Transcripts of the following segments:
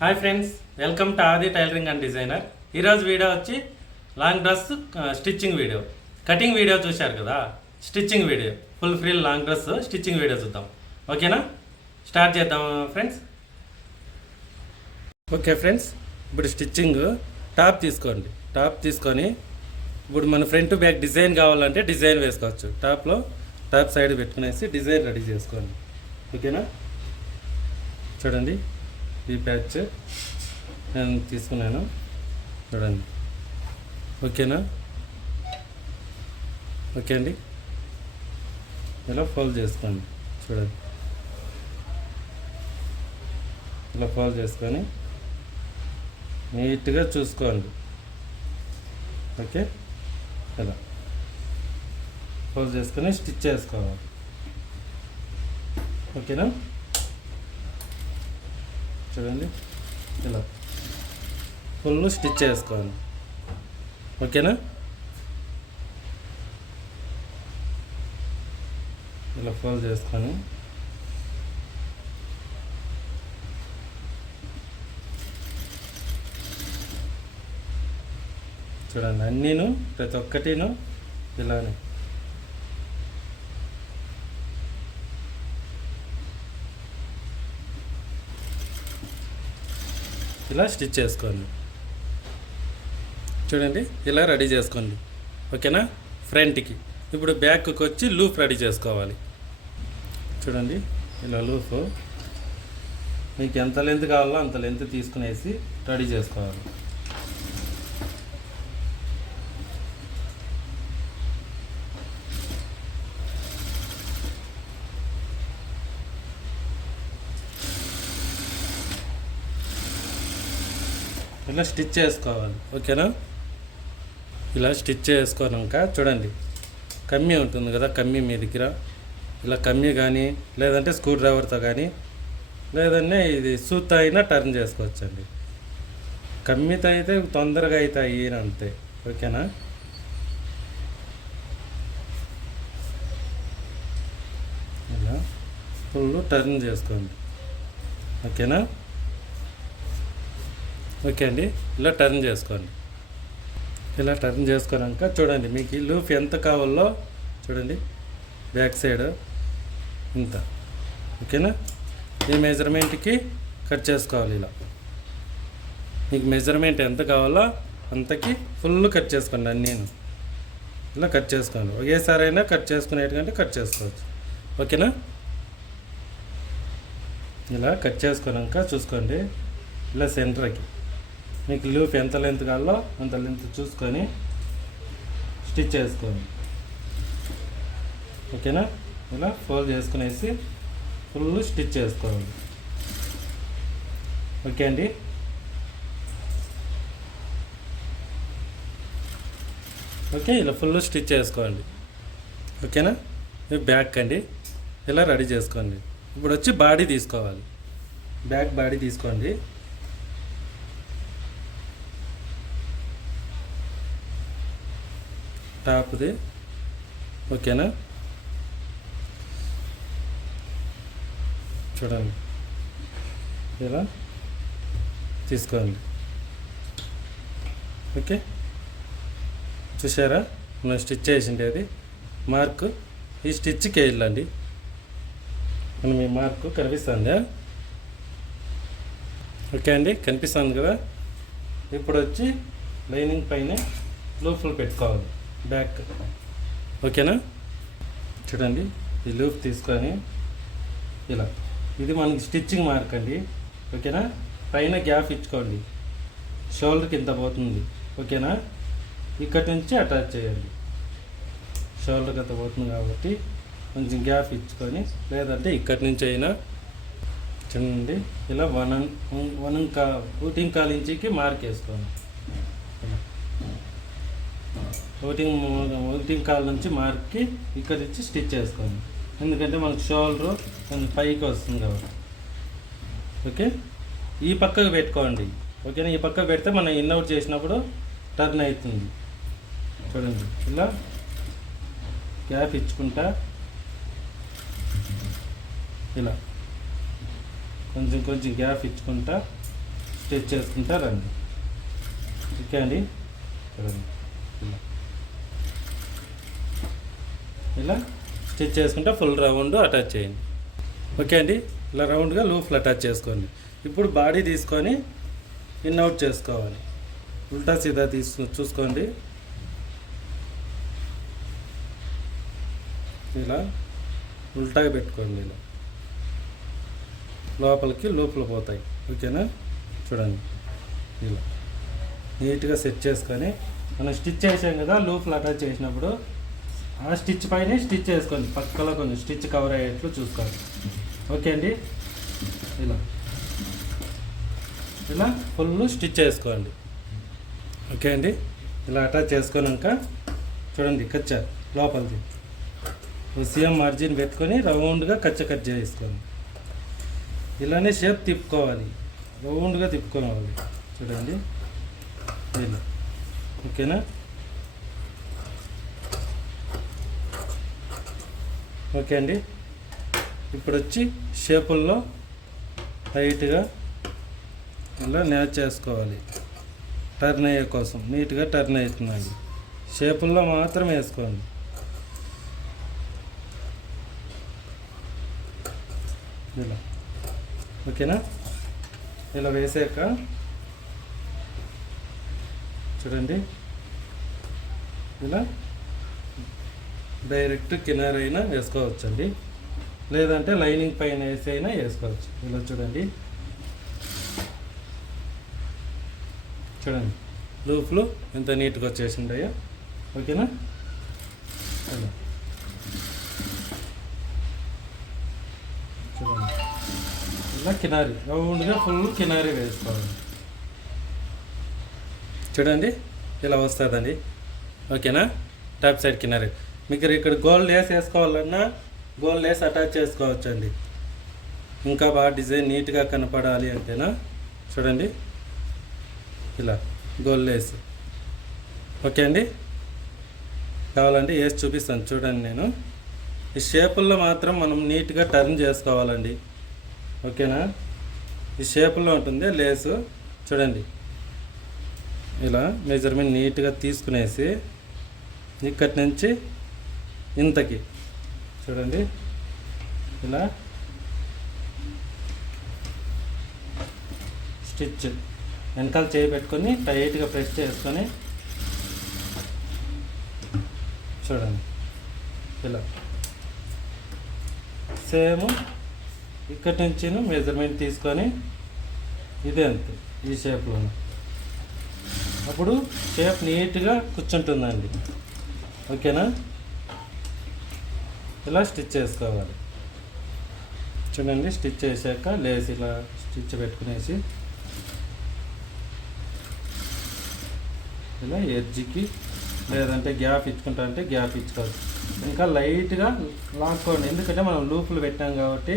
Hi friends, welcome to ఆది tailoring and designer. ఈరోజు video వచ్చి long dress stitching video. Cutting video చూశారు కదా, stitching video, full frill long dress stitching video చూద్దాం. ఓకేనా, start చేద్దాం ఫ్రెండ్స్. ఓకే ఫ్రెండ్స్, ఇప్పుడు స్టిచ్చింగ్ టాప్ తీసుకోండి. టాప్ తీసుకొని ఇప్పుడు మన ఫ్రంట్ బ్యాక్ డిజైన్ కావాలంటే డిజైన్ వేసుకోవచ్చు. టాప్ సైడ్ పెట్టుకునేసి డిజైన్ రెడీ చేసుకోండి. ఓకేనా, చూడండి ఈ ప్యాచ్ నేను తీసుకున్నాను, చూడండి. ఓకేనా, ఓకే అండి. ఇలా ఫోల్డ్ చేసుకోండి, చూడండి. ఇలా ఫోల్డ్ చేసుకొని నీట్గా చూసుకోండి. ఓకే, ఇలా ఫోల్డ్ చేసుకొని స్టిచ్ చేసుకోవాలి. ఓకేనా, చూడండి. ఇలా ఫుల్ స్టిచ్ చేసుకోండి. ఓకేనా, ఇలా ఫోల్డ్ చేసుకొని చూడండి. అన్నీను ప్రతి ఒక్కటిను ఇలానే ఇలా స్టిచ్ చేసుకోండి. చూడండి, ఇలా రెడీ చేసుకోండి. ఓకేనా, ఫ్రంట్కి. ఇప్పుడు బ్యాక్కి వచ్చి లూప్ రెడీ చేసుకోవాలి. చూడండి, ఇలా లూప్ మీకు ఎంత లెంత్ కావాలో అంత లెంత్ తీసుకునేసి రెడీ చేసుకోవాలి. ఇలా స్టిచ్ చేసుకోవాలి. ఓకేనా, ఇలా స్టిచ్ చేసుకున్నాక చూడండి, కమ్మీ ఉంటుంది కదా, కమ్మీ మీ దగ్గర ఇలా కమ్మీ కానీ లేదంటే స్క్రూ డ్రైవర్తో కానీ లేదంటే ఇది సూత్ అయినా టర్న్ చేసుకోవచ్చండి. కమ్మీతో అయితే తొందరగా అవుతాయి అంతే. ఓకేనా, ఇలా ఫుల్ టర్న్ చేసుకోండి. ఓకేనా, ఓకే అండి. ఇలా టర్న్ చేసుకోండి. ఇలా టర్న్ చేసుకున్నాక చూడండి, మీకు ఈ లూప్ ఎంత కావాలో చూడండి, బ్యాక్ సైడ్ ఇంత. ఓకేనా, ఈ మెజర్మెంట్కి కట్ చేసుకోవాలి. ఇలా మీకు మెజర్మెంట్ ఎంత కావాలో అంతకి ఫుల్ కట్ చేసుకోండి. నేను ఇలా కట్ చేసుకోండి. ఒకేసారి అయినా కట్ చేసుకునేటంటే కట్ చేసుకోవచ్చు. ఓకేనా, ఇలా కట్ చేసుకున్నాక చూసుకోండి, ఇలా సెంటర్కి మీకు లూప్ ఎంత లెంత్ కావాలో అంత లెంత్ చూసుకొని స్టిచ్ చేసుకోండి. ఓకేనా, ఇలా ఫోల్డ్ చేసుకునేసి ఫుల్ స్టిచ్ చేసుకోవాలి. ఓకే అండి. ఓకే, ఇలా ఫుల్ స్టిచ్ చేసుకోండి. ఓకేనా, బ్యాక్ అండి ఇలా రెడీ చేసుకోండి. ఇప్పుడు వచ్చి బాడీ తీసుకోవాలి. బ్యాక్ బాడీ తీసుకోండి. టాప్ది. ఓకేనా, చూడండి, ఇలా తీసుకోండి. ఓకే, చూసారా మనం స్టిచ్ చేసింది అది మార్క్. ఈ స్టిచ్కి వెళ్ళండి, మనం ఈ మార్క్ కనిపిస్తుందా? ఓకే అండి, కనిపిస్తుంది కదా. ఇప్పుడు వచ్చి లైనింగ్ పైన లూప్లు పెట్టుకోవాలి బ్యాక్. ఓకేనా, చూడండి, ఈ లూప్ తీసుకొని ఇలా, ఇది మనకి స్టిచ్చింగ్ మార్క్ అండి. ఓకేనా, పైన గ్యాప్ ఇచ్చుకోండి, షోల్డర్కి ఇంత పోతుంది. ఓకేనా, ఇక్కడి నుంచి అటాచ్ చేయండి. షోల్డర్కి అంత పోతుంది కాబట్టి కొంచెం గ్యాప్ ఇచ్చుకొని, లేదంటే ఇక్కడి నుంచి అయినా చూడండి, ఇలా 1.25 ఇంచుకి మార్క్ వేసుకోండి. 1.25 నుంచి మార్క్కి ఇక్కడి నుంచి స్టిచ్ చేసుకోండి. ఎందుకంటే మనకు షోల్డర్ కొంచెం పైకి వస్తుంది కాబట్టి. ఓకే, ఈ పక్కకు పెట్టుకోండి. ఓకేనా, ఈ పక్కకు పెడితే మనం ఇన్అవుట్ చేసినప్పుడు టర్న్ అవుతుంది. చూడండి, ఇలా గ్యాప్ ఇచ్చుకుంటా ఇలా కొంచెం కొంచెం గ్యాప్ ఇచ్చుకుంటా స్టిచ్ చేసుకుంటా రండి. ఓకే అండి, చూడండి ఇలా స్టిచ్ చేసుకుంటే ఫుల్ రౌండ్ అటాచ్ చేయండి. ఓకే అండి, ఇలా రౌండ్గా లూఫ్లు అటాచ్ చేసుకోండి. ఇప్పుడు బాడీ తీసుకొని ఇన్ అవుట్ చేసుకోవాలి. ఉల్టా సీదా చూసుకోండి. ఇలా ఉల్టాగా పెట్టుకోండి. ఇలా లోపలికి లూప్లు పోతాయి. ఓకేనా, చూడండి ఇలా నీట్గా సెట్ చేసుకొని మనం స్టిచ్ చేసాం కదా, లూప్లు అటాచ్ చేసినప్పుడు ఆ స్టిచ్ పైన స్టిచ్ చేసుకోండి. పక్కలో కొంచెం స్టిచ్ కవర్ అయ్యేట్లు చూసుకోండి. ఓకే అండి, ఇలా ఫుల్ స్టిచ్ చేసుకోండి. ఓకే అండి, ఇలా అటాచ్ చేసుకున్నాక చూడండి కచ్చ లోపలిది సీఎం మార్జిన్ పెట్టుకొని రౌండ్గా కచ్చ కట్ చేసుకోండి. ఇలానే షేప్ తిప్పుకోవాలి, రౌండ్గా తిప్పుకోవాలి. చూడండి ఇలా. ఓకేనా, ఓకే అండి. ఇప్పుడు వచ్చి షేపుల్లో టైట్గా ఇలా న్యాచ్ చేసుకోవాలి. టర్న్ అయ్యే కోసం నీట్గా టర్న్ అవుతుందండి. షేపుల్లో మాత్రం వేసుకోండి. ఇలా ఓకేనా, ఇలా వేసాక చూడండి ఇలా డైరెక్ట్ కినారైనా వేసుకోవచ్చండి, లేదంటే లైనింగ్ పైన వేసి అయినా వేసుకోవచ్చు. ఇలా చూడండి లూప్లు ఎంత నీట్గా వచ్చేసింటాయో. ఓకేనా, ఇలా చూడండి ఇలా కినారి రౌండ్గా ఫుల్ కినారి వేసుకోవాలి. చూడండి ఇలా వస్తుందండి. ఓకేనా, టాప్ సైడ్ కినారి. మీకు ఇక్కడ గోల్డ్ లేస్ వేసుకోవాలన్నా గోల్డ్ లేస్ అటాచ్ చేసుకోవచ్చండి. ఇంకా బాగా డిజైన్ నీట్గా కనపడాలి అంటేనా చూడండి ఇలా గోల్డ్ లేస్. ఓకే అండి, కావాలండి వేసి చూపిస్తాను. చూడండి నేను ఈ షేపుల్లో మాత్రం మనం నీట్గా టర్న్ చేసుకోవాలండి. ఓకేనా, ఈ షేపుల్లో ఉంటుంది లేసు. చూడండి ఇలా మెజర్మెంట్ నీట్గా తీసుకునేసి ఇక్కడి నుంచి ఇంతకి చూడండి ఇలా స్టిచ్ వెనకాల చేయి పెట్టుకొని టైట్గా ప్రెస్ చేసుకొని చూడండి ఇలా సేమ్ ఇక్కడి నుంచి మెజర్మెంట్ తీసుకొని ఇదే అంతే ఈ షేప్లో. అప్పుడు షేప్ నీట్గా కూర్చుంటుందండి. ఓకేనా, ఇలా స్టిచ్ చేసుకోవాలి. చూడండి స్టిచ్ చేశాక లేసి ఇలా స్టిచ్ పెట్టుకునేసి ఇలా ఎడ్జ్కి లేదంటే గ్యాప్ ఇచ్చుకుంటా అంటే గ్యాప్ ఇచ్చుకోవచ్చు. ఇంకా లైట్గా లాక్కోండి, ఎందుకంటే మనం లూపులు పెట్టాం కాబట్టి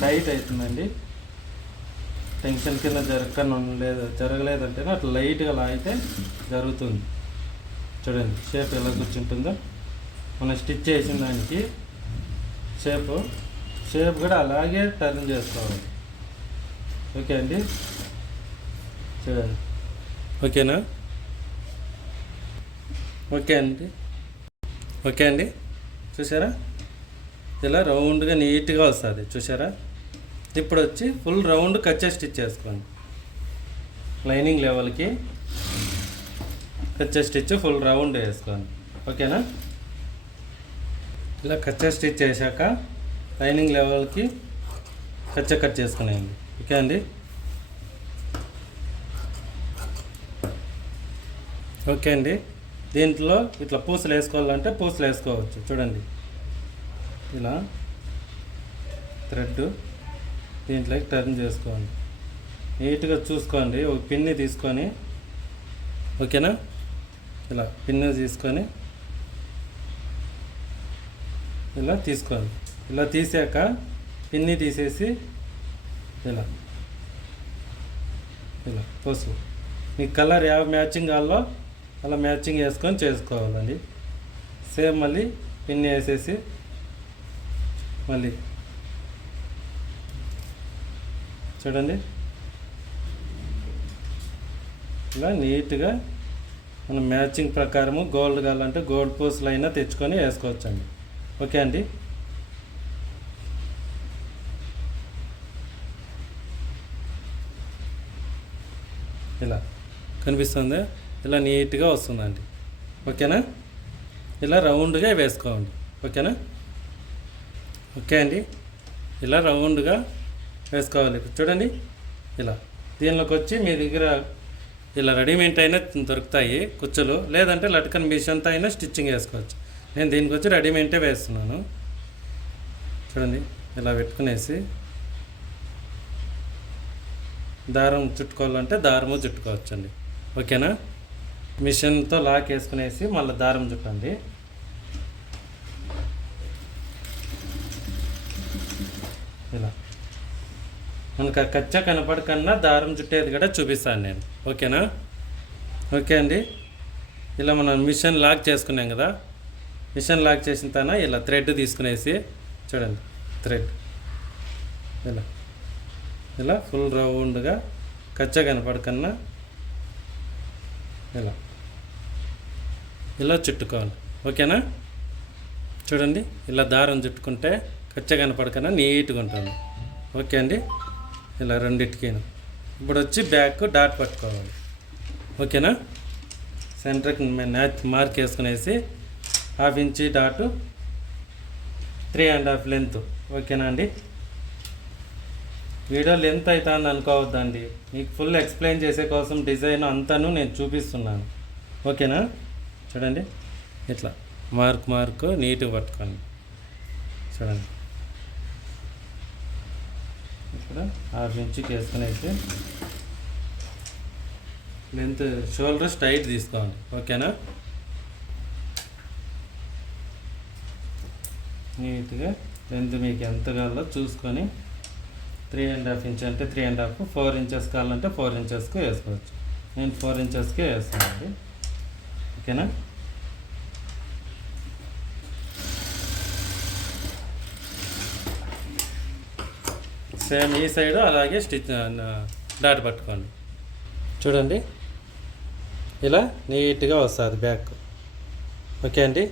టైట్ అవుతుందండి. టెన్షన్ కింద జరగలేదంటే అట్లా లైట్గా లాగితే జరుగుతుంది. చూడండి షేప్ ఎలా కూర్చుంటుందో. మనం స్టిచ్ చేసిన దానికి షేప్ కూడా అలాగే టర్న్ చేసుకోవాలి. ఓకే అండి, చూడండి ఓకేనా. ఓకే అండి చూసారా ఇలా రౌండ్గా నీట్గా వస్తుంది. చూసారా, ఇప్పుడు వచ్చి ఫుల్ రౌండ్ కచ్చా స్టిచ్ చేసుకోండి. లైనింగ్ లెవెల్కి కచ్చా స్టిచ్ ఫుల్ రౌండ్ వేసుకోండి. ఓకేనా, ఇలా కచ్చా స్టిచ్ చేశాక లైనింగ్ లెవెల్కి కచ్చా కట్ చేసుకునేయండి. ఓకే అండి, ఓకే అండి. దీంట్లో ఇట్లా పూసలు వేసుకోవాలంటే పూసలు వేసుకోవచ్చు. చూడండి ఇలా థ్రెడ్ దీంట్లోకి టర్న్ చేసుకోండి. నీట్గా చూసుకోండి. ఒక పిన్ని తీసుకొని ఓకేనా, ఇలా పిన్ని తీసుకొని ఇలా తీసుకోండి. ఇలా తీసాక పిన్ని తీసేసి ఇలా పూసు మీ కలర్ మ్యాచింగ్ కావాలో అలా మ్యాచింగ్ వేసుకొని చేసుకోవాలండి. సేమ్ మళ్ళీ పిన్ని వేసేసి మళ్ళీ చూడండి ఇలా నీట్గా మనం మ్యాచింగ్ ప్రకారము గోల్డ్ కావాలంటే గోల్డ్ పూసలు అయినా తెచ్చుకొని వేసుకోవచ్చండి. ఓకే అండి. ఇలా కనిపిస్తుంది, ఇలా నీట్గా వస్తుందండి. ఓకేనా, ఇలా రౌండ్గా వేసుకోండి. ఓకేనా, ఓకే అండి. ఇలా రౌండ్గా వేసుకోవాలి. చూడండి ఇలా. దీనిలోకి వచ్చి మీ దగ్గర ఇలా రెడీమేడ్ అయినా దొరుకుతాయి కుచ్చులు, లేదంటే లట్కన్ మిషన్తో అయినా స్టిచ్చింగ్ వేసుకోవచ్చు. నేను దీనికి వచ్చి రెడీమేడే వేస్తున్నాను. చూడండి ఇలా పెట్టుకునేసి దారం చుట్టుకోవాలంటే దారము చుట్టుకోవచ్చండి. ఓకేనా, మిషన్తో లాక్ వేసుకునేసి మళ్ళీ దారం చుట్టండి. ఇలా మనకు ఆ కచ్చా కనపడకన్నా దారం చుట్టేది కూడా చూపిస్తాను నేను. ఓకేనా, ఓకే అండి. ఇలా మనం మిషన్ లాక్ చేసుకున్నాం కదా, మిషన్ లాక్ చేసిన తర్వాత ఇలా థ్రెడ్ తీసుకునేసి చూడండి, థ్రెడ్ ఇలా ఇలా ఫుల్ రౌండ్గా కచ్చా కనపడకన్నా ఇలా ఇలా చుట్టుకోవాలి. ఓకేనా, చూడండి ఇలా దారం చుట్టుకుంటే కచ్చా కనపడకన్నా నీట్గా ఉంటుంది. ఓకే అండి. ఇలా రెండిటికి ఇప్పుడు వచ్చి బ్యాక్ డాట్ పట్టుకోవాలి. ఓకేనా, సెంటర్కి మార్క్ వేసుకునేసి 1/2 ఇంచ్ డాటు 3.5 లెంత్. ఓకేనా అండి. వీడియో లెంత్ అవుతుంది అనుకోవద్దండి, మీకు ఫుల్ ఎక్స్ప్లెయిన్ చేసే కోసం డిజైన్ అంతాను నేను చూపిస్తున్నాను. ఓకేనా, చూడండి ఇట్లా మార్క్ నీట్గా పట్టుకోండి. చూడండి ఇక్కడ 1/2 ఇంచుకి వేసుకునేసి లెంత్ షోల్డర్ స్ట్రైట్ తీసుకోండి. ఓకేనా, నీట్గా లెంత్ మీకు ఎంత కావాలో చూసుకొని 3.5 ఇంచ్ అంటే 3.5, 4 ఇంచెస్ కావాలంటే 4 ఇంచెస్కి వేసుకోవచ్చు. నేను 4 ఇంచెస్కే వేస్తానండి. ఓకేనా, సేమ్ ఈ సైడు అలాగే స్టిచ్ డాట్ పట్టుకోండి. చూడండి ఇలా నీట్గా వస్తుంది బ్యాక్. ఓకే అండి,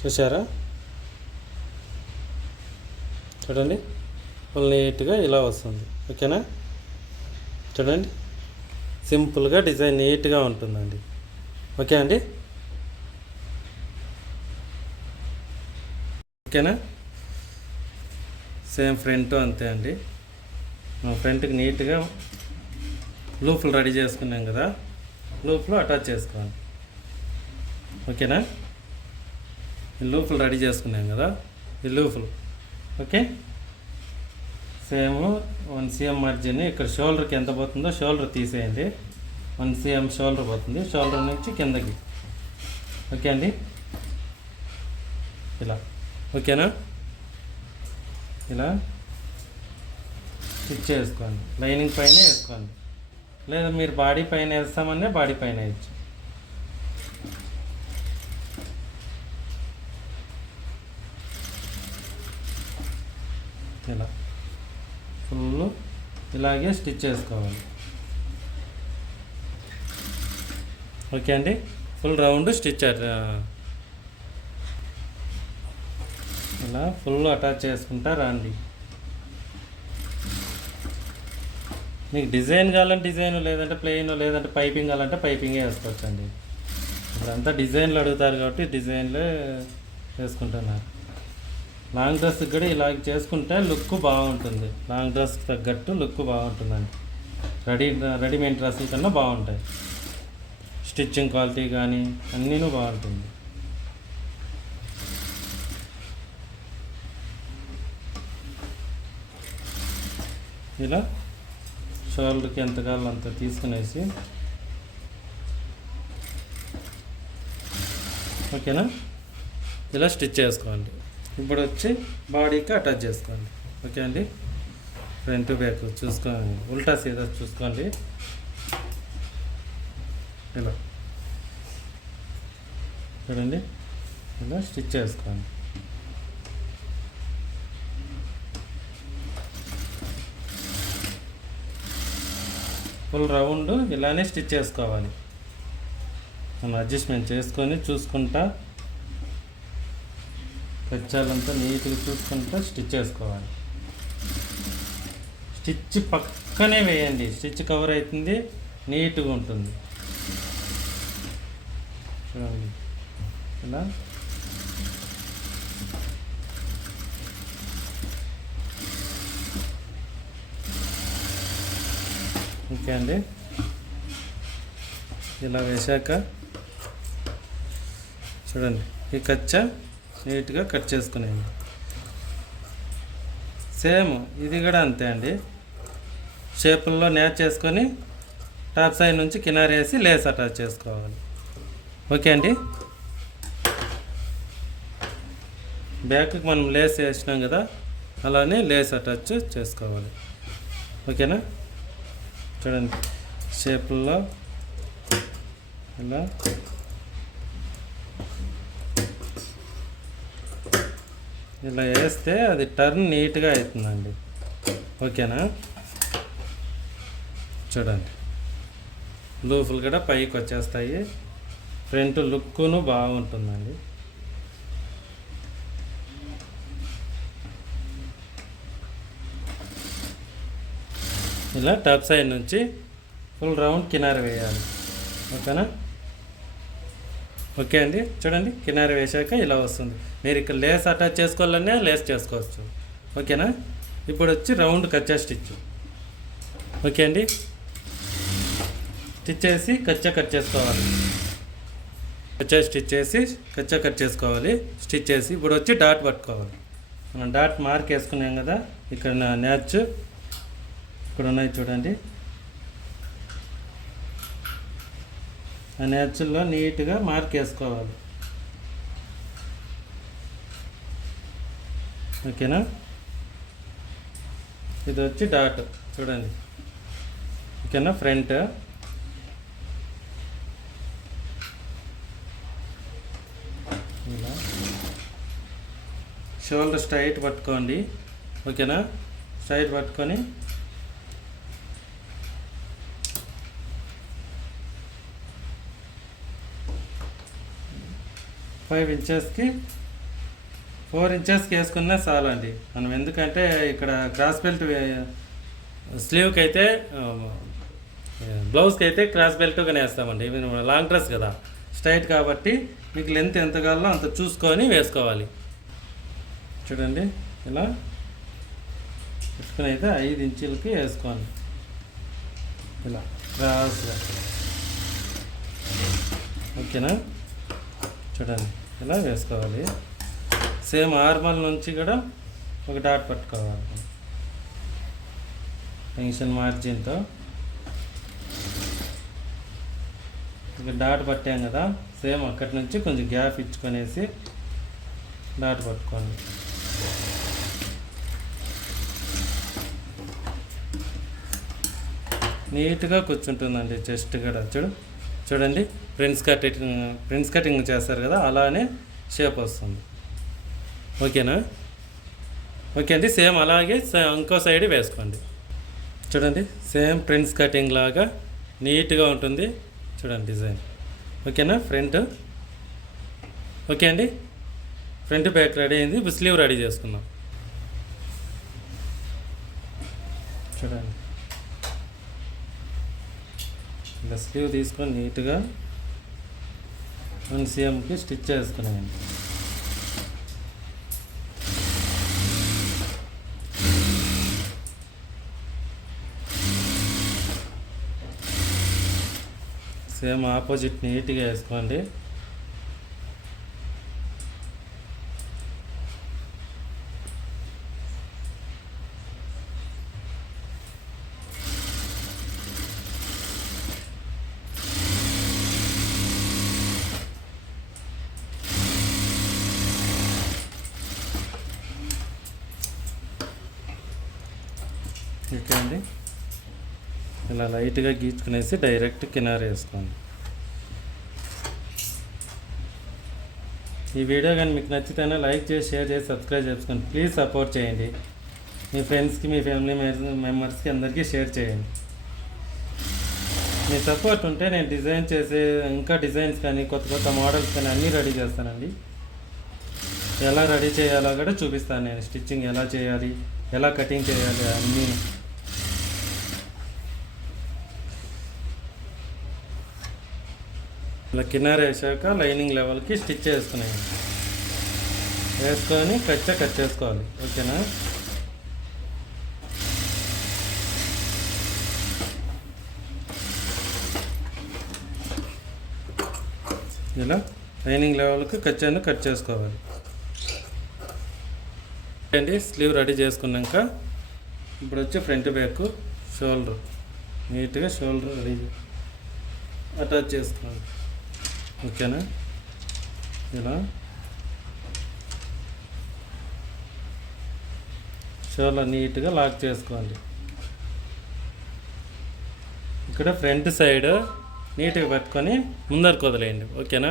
చూసారా? చూడండి ఫుల్ నీట్గా ఇలా వస్తుంది. ఓకేనా, చూడండి సింపుల్గా డిజైన్ నీట్గా ఉంటుందండి. ఓకే అండి, ఓకేనా. సేమ్ ఫ్రంట్ అంతే అండి. ఫ్రంట్కి నీట్గా లూఫ్లు రెడీ చేసుకున్నాం కదా, లూఫ్లు అటాచ్ చేసుకోవాలి. ఓకేనా, ఈ లూఫ్లు రెడీ చేసుకున్నాం కదా, ఈ లూఫ్లు. Okay, same 1 cm margin. ఇక్కడ షోల్డర్కి ఎంత పోతుందో షోల్డర్ తీసేయండి. 1 cm షోల్డర్ పోతుంది, షోల్డర్ నుంచి కిందకి. ఓకే అండి, ఇలా. ఓకేనా, ఇలా స్టిచ్ చేసుకోండి. లైనింగ్ పైన వేసుకోండి, లేదా మీరు బాడీ పైన వేస్తామనే బాడీ పైన వేయచ్చు. ఇలా ఫుల్ ఇలాగే స్టిచ్ చేసుకోవాలి. ఓకే అండి, ఫుల్ రౌండ్ స్టిచ్ ఇలా ఫుల్ అటాచ్ చేసుకుంటా రండి. మీకు డిజైన్ కావాలంటే డిజైన్, లేదంటే ప్లెయిన్, లేదంటే పైపింగ్ కావాలంటే పైపింగే వేసుకోవచ్చండి. ఇప్పుడంతా డిజైన్లు అడుగుతారు కాబట్టి డిజైన్లే వేసుకుంటున్నారు. లాంగ్ డ్రెస్కి కూడా ఇలా చేసుకుంటే లుక్ బాగుంటుంది. లాంగ్ డ్రెస్కి తగ్గట్టు లుక్ బాగుంటుందండి. రెడీమేడ్ డ్రెస్సుల కన్నా బాగుంటాయి. స్టిచ్చింగ్ క్వాలిటీ కానీ అన్నీను బాగుంటుంది. ఇలా షోల్డర్కి ఎంత కావాలో అంత తీసుకునేసి, ఓకేనా, ఇలా స్టిచ్ చేసుకోండి. ఇప్పుడు వచ్చి బాడీకి అటాచ్ చేసుకోండి. ఓకే అండి, ఫ్రంట్ బ్యాక్ చూసుకోండి, ఉల్టా సీదా చూసుకోండి. ఇలా చూడండి, ఇలా స్టిచ్ చేసుకోండి. ఫుల్ రౌండ్ ఇలానే స్టిచ్ చేసుకోవాలి. మనం అడ్జస్ట్మెంట్ చేసుకొని చూసుకుంటా కచ్చాలంతా నీట్గా చూసుకుంటా స్టిచ్ చేసుకోవాలి. స్టిచ్ పక్కనే వేయండి, స్టిచ్ కవర్ అవుతుంది, నీట్గా ఉంటుంది. చూడండి ఇలా ఓకే అండి. ఇలా వేశాక చూడండి ఈ కచ్చ నీట్గా కట్ చేసుకునేది. సేమ్ ఇది కూడా అంతే అండి. షేపుల్లో న్యాచ్ చేసుకొని టాప్ సైడ్ నుంచి కినారి వేసి లేస్ అటాచ్ చేసుకోవాలి. ఓకే అండి. బ్యాక్కి మనం లేస్ వేసినాం కదా, అలానే లేస్ అటాచ్ చేసుకోవాలి. ఓకేనా. చూడండి షేపుల్లో ఇలా ఇలా వేస్తే అది టర్న్ నీట్గా అవుతుందండి. ఓకేనా. చూడండి లూఫులు కూడా పైకి వచ్చేస్తాయి, ఫ్రంట్ లుక్ను బాగుంటుందండి. ఇలా టాప్ సైడ్ నుంచి ఫుల్ రౌండ్ కినారి వేయాలి. ఓకేనా. ఓకే అండి. చూడండి కినారి వేసాక ఇలా వస్తుంది. మీరు ఇక్కడ లేస్ అటాచ్ చేసుకోవాలనే లేస్ చేసుకోవచ్చు. ఓకేనా. ఇప్పుడు వచ్చి రౌండ్ కచ్చా స్టిచ్. ఓకే అండి. స్టిచ్ చేసి కచ్చా కట్ చేసుకోవాలి. కచ్చా స్టిచ్ చేసి కచ్చా కట్ చేసుకోవాలి. స్టిచ్ చేసి ఇప్పుడు వచ్చి డాట్ పట్టుకోవాలి. మనం డాట్ మార్క్ వేసుకున్నాం కదా, ఇక్కడ న్యాచ్ ఇక్కడ ఉన్నాయి చూడండి. ఆ న్యాచుల్లో నీట్గా మార్క్ వేసుకోవాలి. ఓకేనా. ఇది వచ్చి డాట్ చూడండి. ఓకేనా. ఫ్రంట్ ఇలా షోల్డర్ స్ట్రైట్ పట్టుకోండి. ఓకేనా. స్ట్రైట్ పట్టుకొని 5 ఇంచెస్కి 4 ఇంచెస్కి వేసుకున్నా చాలండి మనం. ఎందుకంటే ఇక్కడ క్రాస్ బెల్ట్ స్లీవ్కి అయితే బ్లౌజ్కి అయితే క్రాస్ బెల్ట్గానే వేస్తామండి. ఇవి లాంగ్ డ్రెస్ కదా, స్ట్రైట్ కాబట్టి మీకు లెంత్ ఎంత కావాలో అంత చూసుకొని వేసుకోవాలి. చూడండి ఇలా పెట్టుకుని అయితే 5 ఇంచులకి వేసుకోండి. ఇలా క్రాస్గా. ఓకేనా. చూడండి ఇలా వేసుకోవాలి. సేమ్ ఆర్మల్ నుంచి కూడా ఒక డాట్ పట్టుకోవాలి. టెన్షన్ మార్జిన్తో ఇక డాట్ పట్టాం కదా, సేమ్ అక్కడి నుంచి కొంచెం గ్యాప్ ఇచ్చుకొనేసి డాట్ పట్టుకోండి. నీట్గా కూర్చుంటుందండి చెస్ట్ కూడా. చూడండి ప్రిన్స్ కటింగ్ చేస్తారు కదా, అలానే షేప్ వస్తుంది. ఓకేనా. ఓకే అండి. సేమ్ అలాగే ఇంకో సైడ్ వేసుకోండి. చూడండి సేమ్ ప్రిన్స్ కటింగ్ లాగా నీట్గా ఉంటుంది. చూడండి డిజైన్. ఓకేనా. ఫ్రంట్ ఓకే అండి. ఫ్రంట్ బ్యాక్ రెడీ అయింది. ఇప్పుడు స్లీవ్ రెడీ చేసుకుందాం. చూడండి ఇలా స్లీవ్ తీసుకొని నీట్గా 1 cmకి స్టిచ్ చేసుకునేయండి. సేమ్ ఆపోజిట్ నీట్గా వేసుకోండి. ఓకే అండి. ఇలా లైట్గా గీచుకునేసి డైరెక్ట్ కినార వేసుకోండి. ఈ వీడియో కానీ మీకు నచ్చితేనే లైక్ చేసి షేర్ చేసి సబ్స్క్రైబ్ చేసుకోండి. ప్లీజ్ సపోర్ట్ చేయండి. మీ ఫ్రెండ్స్కి మీ ఫ్యామిలీ మెంబర్స్కి అందరికీ షేర్ చేయండి. మీ సపోర్ట్ ఉంటే నేను డిజైన్ చేసే ఇంకా డిజైన్స్ కానీ కొత్త కొత్త మోడల్స్ కానీ అన్నీ రెడీ చేస్తానండి. ఎలా రెడీ చేయాలో కూడా చూపిస్తాను నేను. స్టిచ్చింగ్ ఎలా చేయాలి, ఎలా కటింగ్ చేయాలి అన్నీ. ఇలా కిన్నర వేసాక లైనింగ్ లెవెల్కి స్టిచ్ వేసుకొని కట్ చేసుకోవాలి. ఓకేనా? ఇలా లైనింగ్ లెవెల్కి కట్ చేసుకోవాలి అండి. స్లీవ్ రెడీ చేసుకున్నాక ఇప్పుడు వచ్చి ఫ్రంట్ బ్యాక్ షోల్డర్ నీట్గా షోల్డర్ రెడీ అటాచ్ చేసుకోవాలి. ఓకేనా? ఇలా షోల్డర్ నీట్గా లాక్ చేసుకోండి. ఇక్కడ ఫ్రంట్ సైడ్ నీట్గా పెట్టుకొని ముందరకు వదిలేయండి. ఓకేనా?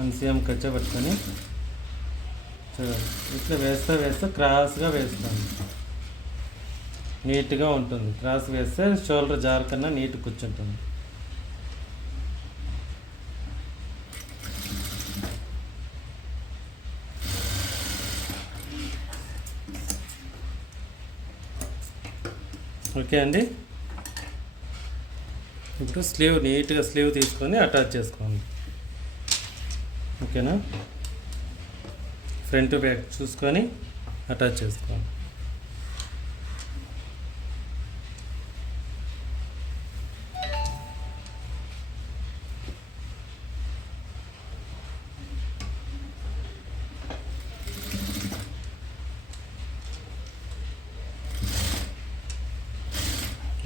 1 cm కచ్చా పెట్టుకొని ఇట్లా వేస్తే క్రాస్గా వేసుకోండి. నీట్గా ఉంటుంది. క్రాస్ వేస్తే షోల్డర్ జార్ కన్నా నీట్గా కూర్చుంటుంది. ఓకే అండి. ఇప్పుడు నీట్గా స్లీవ్ తీసుకొని అటాచ్ చేసుకోండి. ఓకేనా? ఫ్రంట్ బ్యాక్ చూసుకొని అటాచ్ చేసుకోండి.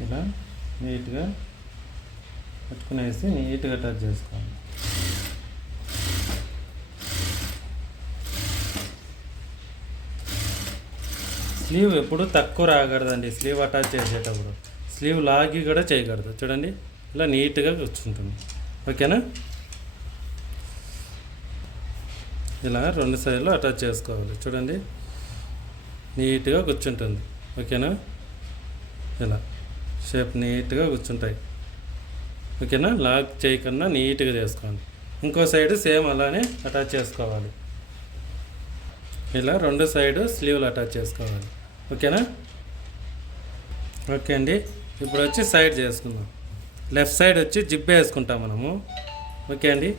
ఇలా నీట్గా పట్టుకునేసి నీట్గా అటాచ్ చేసుకోండి. స్లీవ్ ఎప్పుడు తక్కువ రాకూడదండి. స్లీవ్ అటాచ్ చేసేటప్పుడు స్లీవ్ లాగి కూడా చేయకూడదు. చూడండి ఇలా నీట్గా కూర్చుంటుంది. ఓకేనా? ఇలా 2 సైడ్లు అటాచ్ చేసుకోవాలి. చూడండి నీట్గా కూర్చుంటుంది. ఓకేనా? ఇలా షేప్ నీట్గా కూర్చుంటాయి. ఓకేనా? లాక్ చేయకుండా నీట్గా చేసుకోండి. ఇంకో సైడ్ సేమ్ అలానే అటాచ్ చేసుకోవాలి. ఇలా 2 సైడ్ స్లీవ్లు అటాచ్ చేసుకోవాలి. ఓకేనా? ఓకే అండి. ఇప్పుడు వచ్చి సైడ్ చేసుకుందాం. లెఫ్ట్ సైడ్ వచ్చి జిప్ వేసుకుంటాం మనము. ఓకే అండి.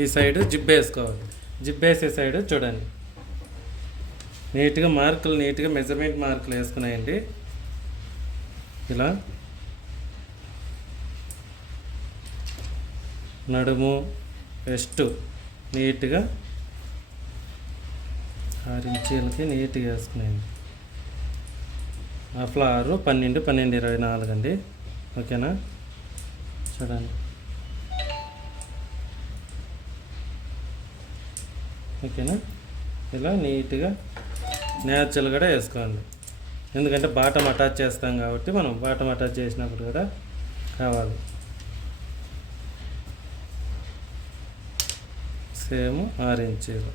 ఈ సైడ్ జిప్ వేసుకోవాలి. జిప్ వేసే సైడ్ చూడండి నీట్గా మెజర్మెంట్ మార్కులు వేసుకున్నాయండి. ఇలా నడుము వెస్ట్ నీట్గా 6 ఇంచీలకి నీట్గా వేసుకున్నాయండి. ఫ్లారు 12, 24 అండి. ఓకేనా? చూడండి. ఓకేనా? ఇలా నీట్గా న్యాచురల్ కూడా వేసుకోండి. ఎందుకంటే బాటమ్ అటాచ్ చేస్తాం కాబట్టి మనం బాటమ్ అటాచ్ చేసినప్పుడు కూడా కావాలి. సేమ్ 6 ఇంచీలు.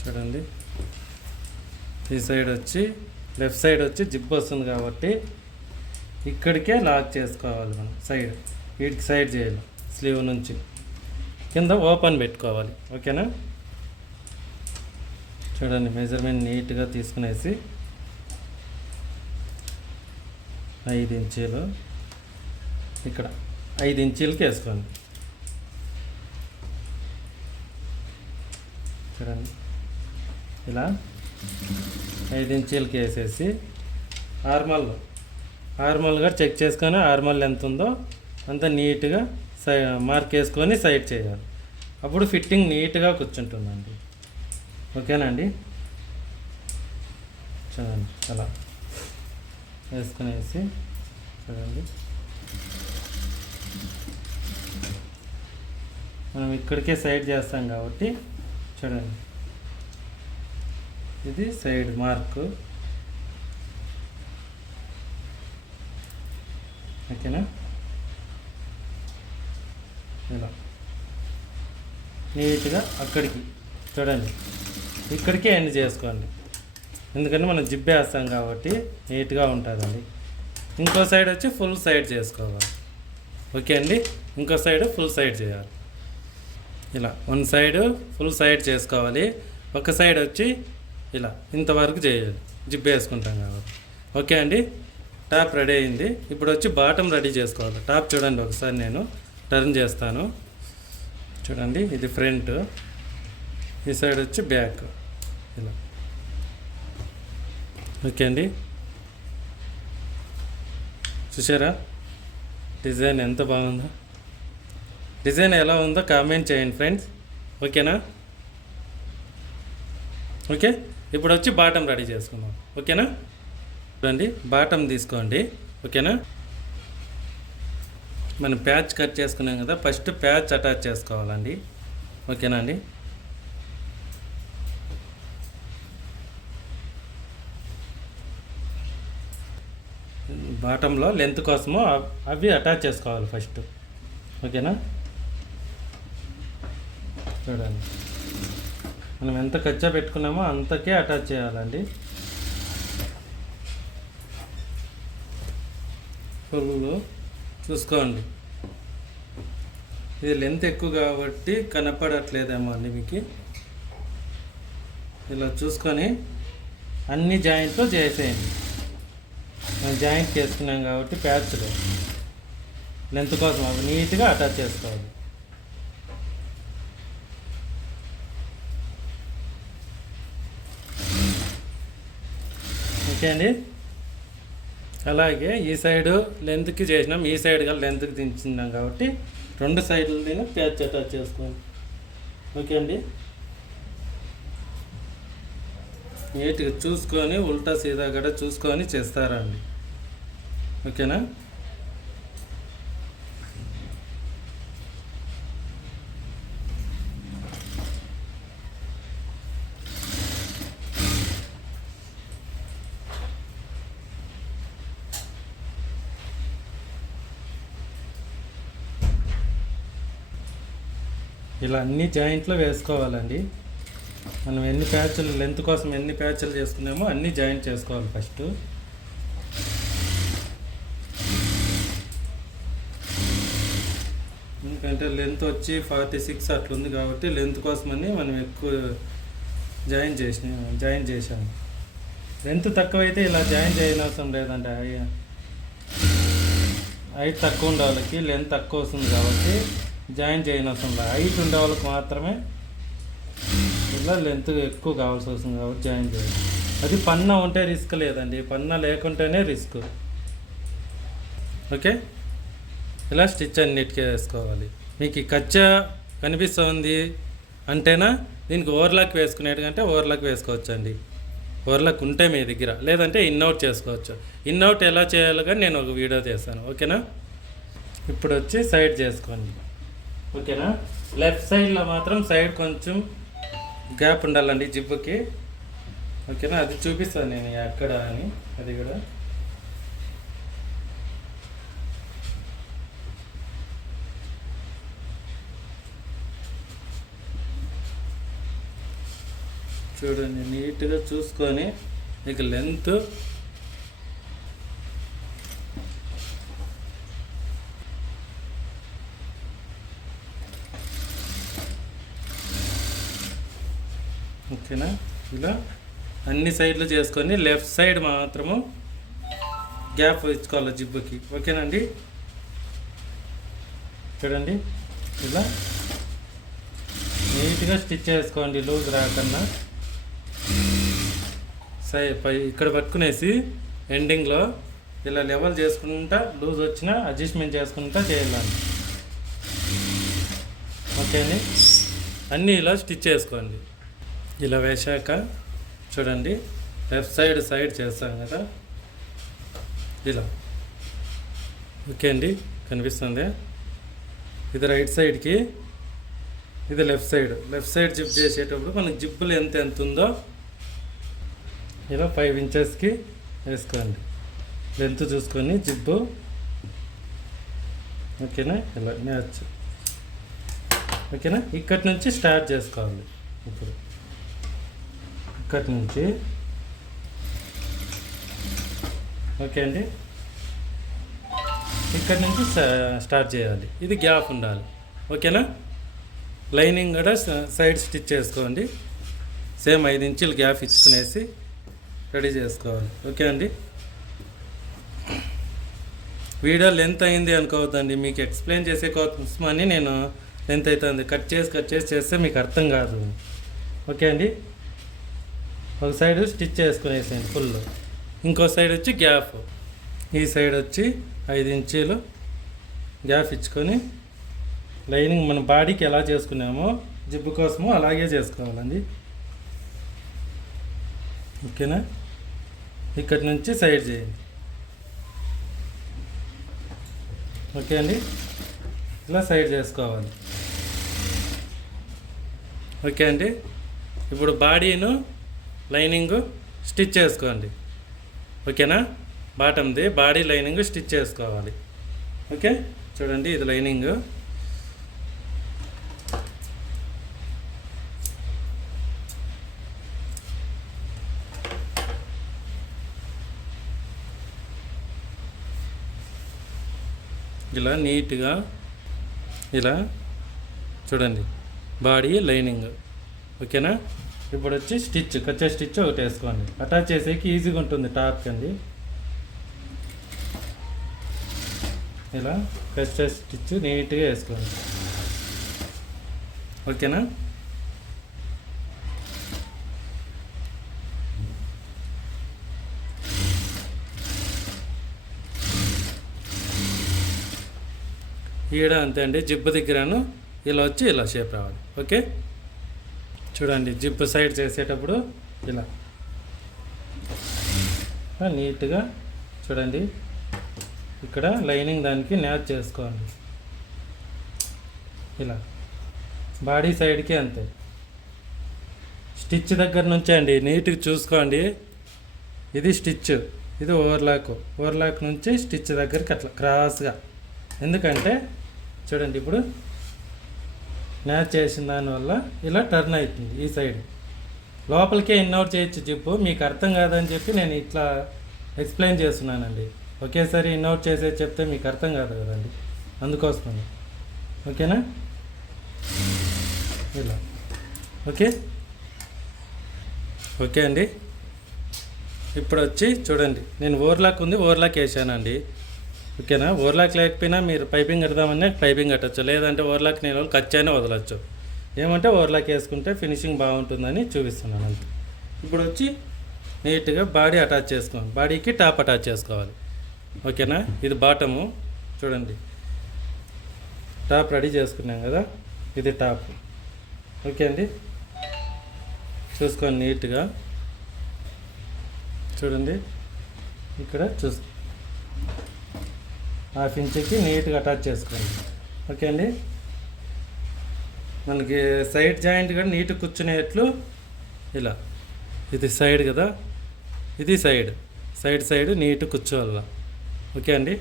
చూడండి ఈ సైడ్ వచ్చి లెఫ్ట్ సైడ్ వచ్చి జిప్ వస్తుంది కాబట్టి ఇక్కడికే లాక్ చేసుకోవాలి మనం. వీటికి సైడ్ చేయాలి. స్లీవ్ నుంచి కింద ఓపెన్ పెట్టుకోవాలి. ఓకేనా? చూడండి మెజర్మెంట్ నీట్గా తీసుకునేసి 5 ఇంచీలు ఇక్కడ 5 ఇంచీలకి వేసుకోండి. చూడండి ఇలా 5 ఇంచీలకి వేసేసి ఆర్మల్గా చెక్ చేసుకొని ఆర్మల్ ఎంత ఉందో అంత నీట్గా మార్క్ వేసుకొని సైడ్ చేయాలి. అప్పుడు ఫిట్టింగ్ నీట్గా కూర్చుంటుందండి. ఓకేనండి? చూడండి అలా వేసుకునేసి చూడండి మనం ఇక్కడికే సైడ్ చేస్తాం కాబట్టి చూడండి ఇది సైడ్ మార్కు. ఓకేనా. ఇలా నీట్గా అక్కడికి చూడండి, ఇక్కడికే ఎండ్ చేసుకోండి. ఎందుకంటే మనం జిప్ వేస్తాం కాబట్టి నీట్గా ఉంటుందండి. ఇంకో సైడ్ వచ్చి ఫుల్ సైడ్ చేసుకోవాలి. ఓకే అండి, ఇంకో సైడ్ ఫుల్ సైడ్ చేయాలి. ఇలా వన్ సైడ్ ఫుల్ సైడ్ చేసుకోవాలి. ఒక సైడ్ వచ్చి ఇలా ఇంతవరకు చేయాలి, జిప్ వేసుకుంటాం కాబట్టి. ఓకే అండి, టాప్ రెడీ అయింది. ఇప్పుడు వచ్చి బాటమ్ రెడీ చేసుకోవాలి. టాప్ చూడండి, ఒకసారి నేను టర్న్ చేస్తాను. చూడండి, ఇది ఫ్రంట్, ఈ సైడ్ వచ్చి బ్యాక్. ఇలా ఓకే అండి, చూసారా డిజైన్ ఎంత బాగుందో? డిజైన్ ఎలా ఉందో కామెంట్ చేయండి ఫ్రెండ్స్. ఓకేనా. ఓకే, ఇప్పుడు వచ్చి బాటమ్ రెడీ చేసుకుందాం. ఓకేనా. చూడండి, బాటమ్ తీసుకోండి. ఓకేనా. మనం ప్యాచ్ కట్ చేసుకున్నాం కదా, ఫస్ట్ ప్యాచ్ అటాచ్ చేసుకోవాలండి. ఓకేనా అండి. బాటంలో లెంత్ కోసము అవి అటాచ్ చేసుకోవాలి ఫస్ట్. ఓకేనా. చూడండి, మనం ఎంత ఖర్చు పెట్టుకున్నామో అంతకే అటాచ్ చేయాలండి. ఫుల్ చూసుకోండి, ఇది లెంత్ ఎక్కువ కాబట్టి కనపడట్లేదేమో అండి మీకు. ఇలా చూసుకొని అన్ని జాయింట్లు చేసేయండి. మనం జాయింట్ చేసుకున్నాం కాబట్టి ప్యాచ్లు లెంత్ కోసం అవి నీట్గా అటాచ్ చేసుకోవాలి. ఓకే అండి. అలాగే ఈ సైడు లెంత్కి చేసినాం, ఈ సైడ్గా లెంత్కి దించున్నాం కాబట్టి రెండు సైడ్లైనా ప్యాచ్ అటాచ్ చేసుకోండి. ఓకే అండి. నీట్గా చూసుకొని ఉల్టా సీదా కూడా చూసుకొని చేస్తారండి. ఓకేనా. ఇలా అన్ని జాయింట్లో వేసుకోవాలండి. మనం ఎన్ని ప్యాచ్లు లెంత్ కోసం ఎన్ని ప్యాచ్లు చేసుకున్నామో అన్నీ జాయింట్ చేసుకోవాలి ఫస్ట్. ఎందుకంటే లెంత్ వచ్చి 46 అట్లుంది కాబట్టి లెంత్ కోసమని మనం ఎక్కువ జాయిన్ చేసాము. లెంత్ తక్కువైతే ఇలా జాయిన్ చేయనవసరం లేదండి. హైట్ తక్కువ ఉండే వాళ్ళకి లెంత్ తక్కువ వస్తుంది కాబట్టి జాయిన్ చేయనవసరం లేదు. హైట్ ఉండే వాళ్ళకి మాత్రమే ఇలా లెంత్ ఎక్కువ కావాల్సి వస్తుంది కాబట్టి జాయిన్ చేయాలి. అది పన్నా ఉంటే రిస్క్ లేదండి, పన్నా లేకుంటేనే రిస్క్. ఓకే, ఇలా స్టిచ్ అన్నిటికీ వేసుకోవాలి. మీకు కచ్చా కనిపిస్తుంది అంటేనా దీనికి ఓవర్లాక్ వేసుకునేటికంటే ఓవర్లాక్ వేసుకోవచ్చు అండి. ఓవర్లాక్ ఉంటే మీ దగ్గర, లేదంటే ఇన్అవుట్ చేసుకోవచ్చు. ఇన్అవుట్ ఎలా చేయాలో కానీ నేను ఒక వీడియో చేస్తాను. ఓకేనా. ఇప్పుడు వచ్చి సైడ్ చేసుకోండి. ఓకేనా. లెఫ్ట్ సైడ్లో మాత్రం సైడ్ కొంచెం గ్యాప్ ఉండాలండి జిప్పుకి. ఓకేనా, అది చూపిస్తాను నేను ఎక్కడ అని. అది కూడా చూడండి, నీట్గా చూసుకొని ఇక లెంత్ ఓకేనా. ఇలా అన్ని సైడ్లు చేసుకొని లెఫ్ట్ సైడ్ మాత్రము గ్యాప్ ఇచ్చుకోవాలి జిబ్బుకి. ఓకేనండి. చూడండి, ఇలా నీట్గా స్టిచ్ చేసుకోండి లూజ్ రాకుండా. ఇక్కడ పట్టుకునేసి ఎండింగ్లో ఇలా లెవెల్ చేసుకుంటా లూజ్ వచ్చినా అడ్జస్ట్మెంట్ చేసుకుంటా చేయాలండి. ఓకే అండి. అన్నీ ఇలా స్టిచ్ చేసుకోండి. ఇలా వేసాక చూడండి, లెఫ్ట్ సైడ్ చేస్తాం కదా ఇలా. ఓకే అండి, కనిపిస్తుంది. ఇది రైట్ సైడ్కి, ఇది లెఫ్ట్ సైడ్ జిప్ చేసేటప్పుడు మనకు జిప్పులు ఎంత ఉందో ఇలా 5 ఇంచెస్కి వేసుకోండి. లెంత్ చూసుకొని జిప్పు ఓకేనా, ఇలా మ్యాచ్. ఓకేనా, ఇక్కడి నుంచి స్టార్ట్ చేసుకోవాలి. ఇప్పుడు ఇక్కడి నుంచి ఓకే అండి, ఇక్కడి నుంచి స్టార్ట్ చేయాలి. ఇది గ్యాప్ ఉండాలి. ఓకేనా, లైనింగ్ కూడా సైడ్ స్టిచ్ చేసుకోండి. సేమ్ 5 ఇంచులు గ్యాప్ ఇచ్చుకునేసి రెడీ చేసుకోవాలి. ఓకే అండి, వీడియో లెంత్ అయింది అనుకోవద్దండి. మీకు ఎక్స్ప్లెయిన్ చేసే కోసమని నేను లెంత్ అవుతుంది కట్ చేసి చేస్తే మీకు అర్థం కాదు. ఓకే అండి, ఒక సైడ్ స్టిచ్ చేసుకునేసేయండి ఫుల్. ఇంకో సైడ్ వచ్చి గ్యాప్, ఈ సైడ్ వచ్చి 5 ఇంచీలు గ్యాప్ ఇచ్చుకొని లైనింగ్ మన బాడీకి ఎలా చేసుకున్నామో జిబ్బు కోసము అలాగే చేసుకోవాలండి. ఓకేనా, ఇక్కడి నుంచి సైడ్ చేయండి. ఓకే అండి, ఇలా సైడ్ చేసుకోవాలి. ఓకే అండి, ఇప్పుడు బాడీను లైనింగ్ స్టిచ్ చేసుకోండి. ఓకేనా, బాటమ్ది బాడీ లైనింగ్ స్టిచ్ చేసుకోవాలి. ఓకే, చూడండి ఇది లైనింగ్. ఇలా నీట్గా ఇలా చూడండి బాడీ లైనింగ్. ఓకేనా, ఇప్పుడు వచ్చి స్టిచ్ కచ్చే స్టిచ్ ఒకటి వేసుకోండి. అటాచ్ చేసేకి ఈజీగా ఉంటుంది టాప్కి అండి. ఇలా కచ్చే స్టిచ్ నీట్గా వేసుకోండి. ఓకేనా, ఈడ అంతే అండి. జిబ్బు దగ్గరను ఇలా వచ్చి ఇలా షేప్ రావాలి. ఓకే, చూడండి జిబ్బు సైడ్ చేసేటప్పుడు ఇలా నీట్గా చూడండి. ఇక్కడ లైనింగ్ దానికి మ్యాచ్ చేసుకోండి. ఇలా బాడీ సైడ్కి అంతే. స్టిచ్ దగ్గర నుంచి అండి నీట్గా చూసుకోండి. ఇది స్టిచ్, ఇది ఓవర్లాక్ నుంచి స్టిచ్ దగ్గరికి అట్లా క్రాస్గా. ఎందుకంటే చూడండి ఇప్పుడు మ్యాచ్ చేసిన దానివల్ల ఇలా టర్న్ అవుతుంది. ఈ సైడ్ లోపలికే ఇన్అవుట్ చేయొచ్చు జిప్పు. మీకు అర్థం కాదని చెప్పి నేను ఇట్లా ఎక్స్ప్లెయిన్ చేస్తున్నానండి. ఒకేసారి ఇన్అవుట్ చేసేది చెప్తే మీకు అర్థం కాదు కదండి, అందుకోసమని. ఓకేనా, ఇలా ఓకే. ఓకే అండి, ఇప్పుడు వచ్చి చూడండి నేను ఓవర్లాక్ ఉంది, ఓవర్లాక్ వేసానండి. ఓకేనా, ఓవర్లాక్ లేకపోయినా మీరు పైపింగ్ కడదామని పైపింగ్ కట్టచ్చు, లేదంటే ఓవర్లాక్ నేను కట్ అయినా వదలచ్చు. ఏమంటే ఓవర్లాక్ వేసుకుంటే ఫినిషింగ్ బాగుంటుందని చూపిస్తున్నాను అంతే. ఇప్పుడు వచ్చి నీట్గా బాడీ అటాచ్ చేసుకోండి. బాడీకి టాప్ అటాచ్ చేసుకోవాలి. ఓకేనా, ఇది బాటము. చూడండి టాప్ రెడీ చేసుకున్నాం కదా, ఇది టాప్. ఓకే అండి, చూసుకోండి నీట్గా. చూడండి ఇక్కడ ½ ఇంచుకి నీట్గా అటాచ్ చేసుకోండి. ఓకే అండి, మనకి సైడ్ జాయింట్ కూడా నీట్గా కూర్చునేట్లు ఇలా. ఇది సైడ్ కదా, ఇది సైడ్ నీట్గా కూర్చోవాల. ఓకే అండి,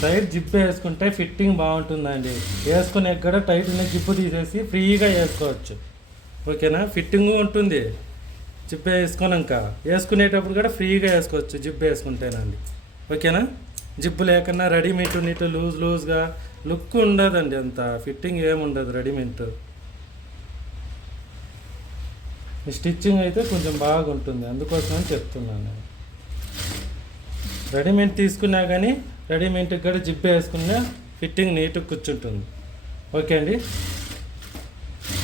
సైడ్ జిప్ వేసుకుంటే ఫిట్టింగ్ బాగుంటుందండి. వేసుకునే కూడా టైట్ ఉన్న జిప్పు తీసేసి ఫ్రీగా వేసుకోవచ్చు. ఓకేనా, ఫిట్టింగ్ ఉంటుంది. జిప్ వేసుకున్నాక వేసుకునేటప్పుడు కూడా ఫ్రీగా వేసుకోవచ్చు జిప్ వేసుకుంటేనండి. ఓకేనా, జిప్పు లేకుండా రెడీమేడ్ లూజ్గా లుక్ ఉండదండి, అంత ఫిట్టింగ్ ఏముండదు రెడీమేడ్. స్టిచ్చింగ్ అయితే కొంచెం బాగుంటుంది, అందుకోసమని చెప్తున్నాను నేను. రెడీమేడ్ తీసుకున్నా కానీ రెడీమేడ్కి కూడా జిప్ వేసుకున్నా ఫిట్టింగ్ నీట్గా కూర్చుంటుంది. ఓకే అండి,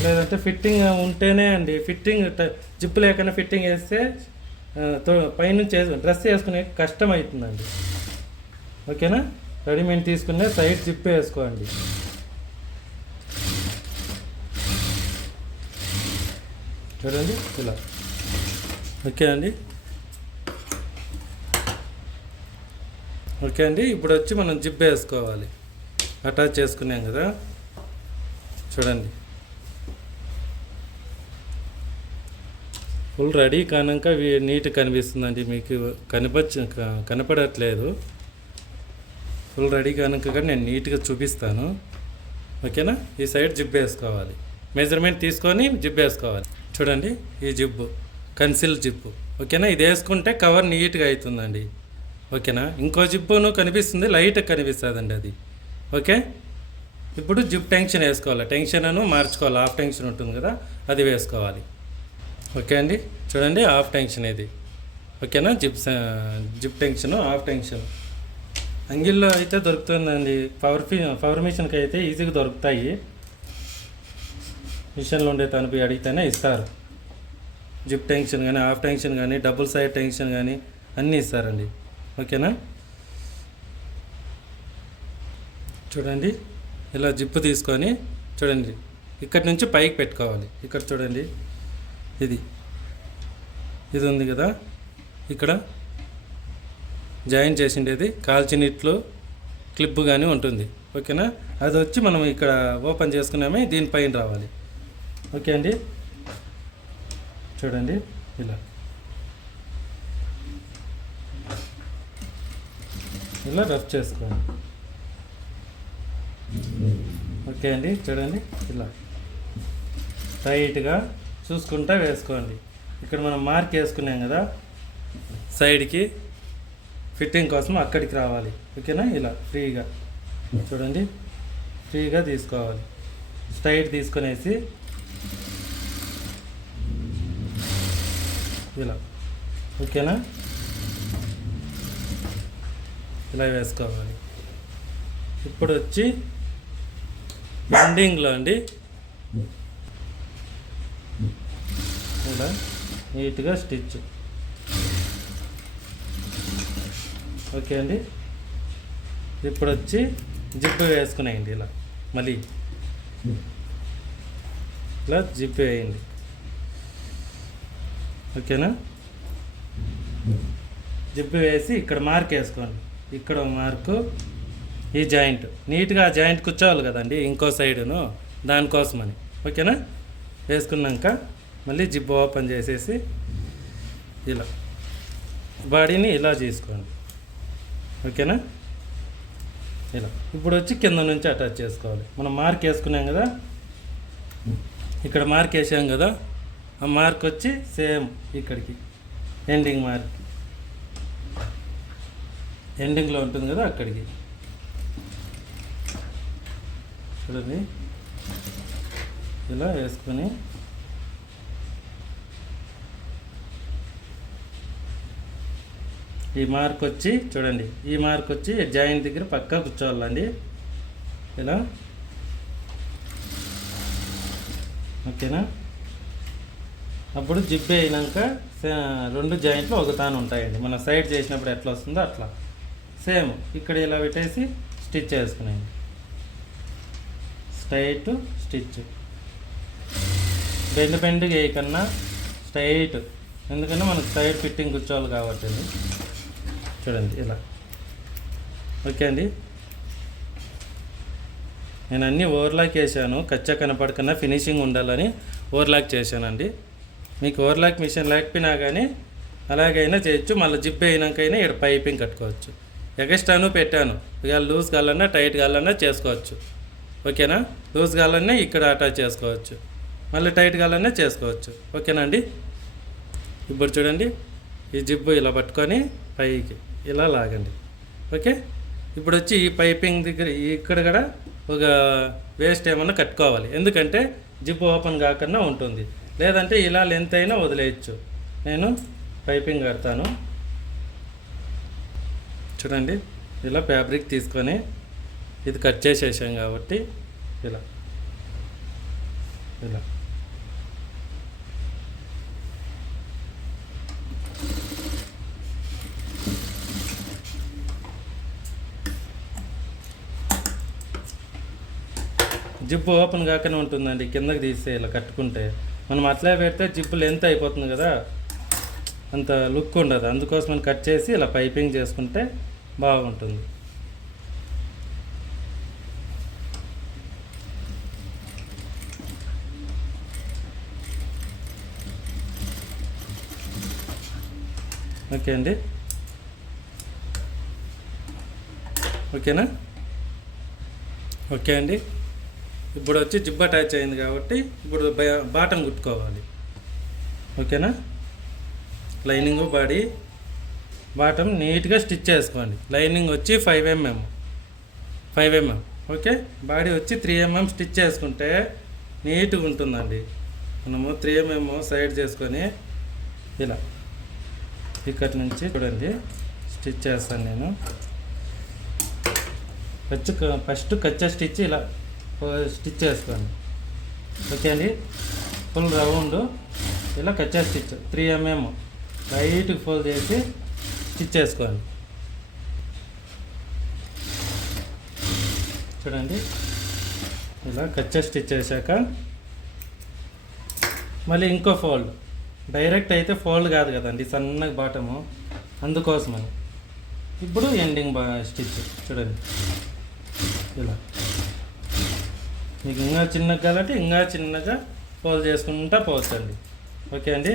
లేదంటే ఫిట్టింగ్ ఉంటేనే అండి, ఫిట్టింగ్ జిప్పు లేకుండా ఫిట్టింగ్ వేస్తే పైనుంచి డ్రెస్ వేసుకునే కష్టం అవుతుందండి. ఓకేనా, రెడీమేడ్ తీసుకునే సైడ్ జిప్ వేసుకోండి. చూడండి ఇలా. ఓకే అండి, ఓకే అండి, ఇప్పుడు వచ్చి మనం జిప్ వేసుకోవాలి. అటాచ్ చేసుకున్నాం కదా, చూడండి ఫుల్ రెడీ కానాక నీట్ కనిపిస్తుందండి, మీకు కనపడట్లేదు. ఫుల్ రెడీ కానాక కూడా నేను నీట్గా చూపిస్తాను. ఓకేనా. ఈ సైడ్ జిప్ వేసుకోవాలి, మెజర్మెంట్ తీసుకొని జిప్ వేసుకోవాలి. చూడండి ఈ జిప్పు కన్సిల్ జిప్పు. ఓకేనా. ఇది వేసుకుంటే కవర్ నీట్గా అవుతుందండి. ఓకేనా. ఇంకో జిప్పును కనిపిస్తుంది, లైట్గా కనిపిస్తుందండి అది. ఓకే. ఇప్పుడు జిప్ టెన్షన్ వేసుకోవాలి, టెన్షన్ మార్చుకోవాలి. హాఫ్ టెన్షన్ ఉంటుంది కదా, అది వేసుకోవాలి. ఓకే అండి. చూడండి హాఫ్ టెన్షన్ ఇది. ఓకేనా. జిప్ టెన్షన్ హాఫ్ టెన్షన్ అంగిల్లో అయితే దొరుకుతుందండి. పవర్ మిషన్కి అయితే ఈజీగా దొరుకుతాయి. మిషన్లో ఉండే తనపి అడిగితేనే ఇస్తారు. జిప్ టెన్షన్ కానీ, హాఫ్ టెన్షన్ కానీ, డబుల్ సైడ్ టెన్షన్ కానీ అన్నీ ఇస్తారండి. ఓకేనా. చూడండి ఇలా జిప్పు తీసుకొని చూడండి ఇక్కడి నుంచి పైకి పెట్టుకోవాలి. ఇక్కడ చూడండి ఇది ఉంది కదా, ఇక్కడ జాయిన్ చేసిండేది కాల్చినిట్లు క్లిప్ కానీ ఉంటుంది. ఓకేనా. అది వచ్చి మనం ఇక్కడ ఓపెన్ చేసుకున్నామే, దీనిపైన రావాలి. ఓకే అండి. చూడండి ఇలా రఫ్ చేసుకోండి. ఓకే అండి. చూడండి ఇలా టైట్గా చూసుకుంటా వేసుకోండి. ఇక్కడ మనం మార్క్ వేసుకున్నాం కదా, సైడ్కి ఫిట్టింగ్ కోసం అక్కడికి రావాలి. ఓకేనా. ఇలా ఫ్రీగా చూడండి, ఫ్రీగా తీసుకోవాలి. స్ట్రైట్ తీసుకునేసి ఇలా. ఓకేనా. ఇలా వేసుకోవాలి. ఇప్పుడు వచ్చి ఎండింగ్లో అండి ఇలా నీట్గా స్టిచ్. ఓకే అండి. ఇప్పుడు వచ్చి జిప్ వేసుకునేయండి. ఇలా మళ్ళీ ఇలా జిప్ వేయండి. ఓకేనా. జిప్ వేసి ఇక్కడ మార్క్ వేసుకోండి. ఇక్కడ మార్కు, ఈ జాయింట్ నీట్గా ఆ జాయింట్ కూర్చోవాలి కదండి ఇంకో సైడును, దానికోసమని. ఓకేనా. వేసుకున్నాక మళ్ళీ జిప్ ఓపెన్ చేసేసి ఇలా బాడీని ఇలా చేసుకోండి. ఓకేనా. ఇలా ఇప్పుడు వచ్చి కింద నుంచి అటాచ్ చేసుకోవాలి. మనం మార్క్ వేసుకున్నాం కదా, ఇక్కడ మార్క్ వేసాం కదా, ఆ మార్క్ వచ్చి సేమ్ ఇక్కడికి ఎండింగ్ మార్క్ ఎండింగ్లో ఉంటుంది కదా, అక్కడికి చూడండి ఇలా వేసుకొని ఈ మార్క్ వచ్చి చూడండి, ఈ మార్క్ వచ్చి జాయింట్ దగ్గర పక్కా కూర్చోవాలండి ఇలా. ఓకేనా. అప్పుడు జిప్ అయినాక రెండు జాయింట్లు ఒక తాను ఉంటాయండి. మనం సైడ్ చేసినప్పుడు ఎట్లా వస్తుందో అట్లా సేమ్ ఇక్కడ ఇలా పెట్టేసి స్టిచ్ వేసుకునేది. స్ట్రైట్ స్టిచ్, బెండ్ వేయకన్నా స్ట్రైట్, ఎందుకంటే మనకు సైడ్ ఫిట్టింగ్ కూర్చోవాలి కాబట్టి. చూడండి ఇలా. ఓకే అండి. నేను అన్నీ ఓవర్లాక్ వేసాను, కచ్చా కనపడకన్నా ఫినిషింగ్ ఉండాలని ఓవర్లాక్ చేశానండి. మీకు ఓవర్లాక్ మిషన్ లేకపోయినా కానీ అలాగైనా చేయొచ్చు. మళ్ళీ జిప్ అయినాకైనా ఇక్కడ పైపింగ్ కట్టుకోవచ్చు. ఎగస్ట్రాను పెట్టాను, ఇక లూజ్ కావాలన్నా టైట్ కావాలన్నా చేసుకోవచ్చు. ఓకేనా. లూజ్ కావాలన్నా ఇక్కడ అటాచ్ చేసుకోవచ్చు, మళ్ళీ టైట్ కావాలన్నా చేసుకోవచ్చు. ఓకేనా అండి. ఇప్పుడు చూడండి ఈ జిప్పు ఇలా పట్టుకొని పైకి ఇలా లాగండి. ఓకే. ఇప్పుడు వచ్చి ఈ పైపింగ్ దగ్గర ఇక్కడ కూడా ఒక వేస్ట్ ఏమన్నా కట్టుకోవాలి, ఎందుకంటే జిప్పు ఓపెన్ కాకుండా ఉంటుంది. లేదంటే ఇలా లెంత్ అయినా వదిలేయచ్చు. నేను పైపింగ్ కడతాను. చూడండి ఇలా ఫ్యాబ్రిక్ తీసుకొని ఇది కట్ చేసేసాం కాబట్టి ఇలా ఇలా జిప్పు ఓపెన్ కాకనే ఉంటుందండి. కిందకి తీస్తే ఇలా కట్టుకుంటే మనం అట్లే పెడితే జిప్పు లెంత్ అయిపోతుంది కదా, అంత లుక్ ఉండదు. అందుకోసం కట్ చేసి ఇలా పైపింగ్ చేసుకుంటే బాగుంటుంది. ఓకే అండి, ఓకేనా? ఓకే అండి, ఇప్పుడు వచ్చి జిప్ అటాచ్ అయింది కాబట్టి ఇప్పుడు బాటమ్ కుట్టుకోవాలి. ఓకేనా? లైనింగ్ బాడీ బాటమ్ నీట్గా స్టిచ్ చేసుకోండి. లైనింగ్ వచ్చి 5 mm, ఓకే. బాడీ వచ్చి 3 mm స్టిచ్ చేసుకుంటే నీట్గా ఉంటుందండి. మనము 3 mm సైడ్ చేసుకొని ఇలా ఇక్కడి నుంచి చూడండి స్టిచ్ చేస్తాను నేను. ఫస్ట్ కచ్చా స్టిచ్ ఇలా స్టిచ్ చేసుకోండి. ఓకే అండి, ఫుల్ రౌండ్ ఇలా కచ్చా స్టిచ్ 3 mm లైట్గా ఫోల్డ్ చేసి స్టిచ్ చేసుకోండి. చూడండి ఇలా కచ్చా స్టిచ్ చేశాక మళ్ళీ ఇంకో ఫోల్డ్. డైరెక్ట్ అయితే ఫోల్డ్ కాదు కదండి, సన్నగా బాటము, అందుకోసమని. ఇప్పుడు ఎండింగ్ స్టిచ్ చూడండి ఇలా. మీకు ఇంకా చిన్నగా కాబట్టి ఇంకా చిన్నగా ఫోల్డ్ చేసుకుంటా పోవచ్చండి. ఓకే అండి,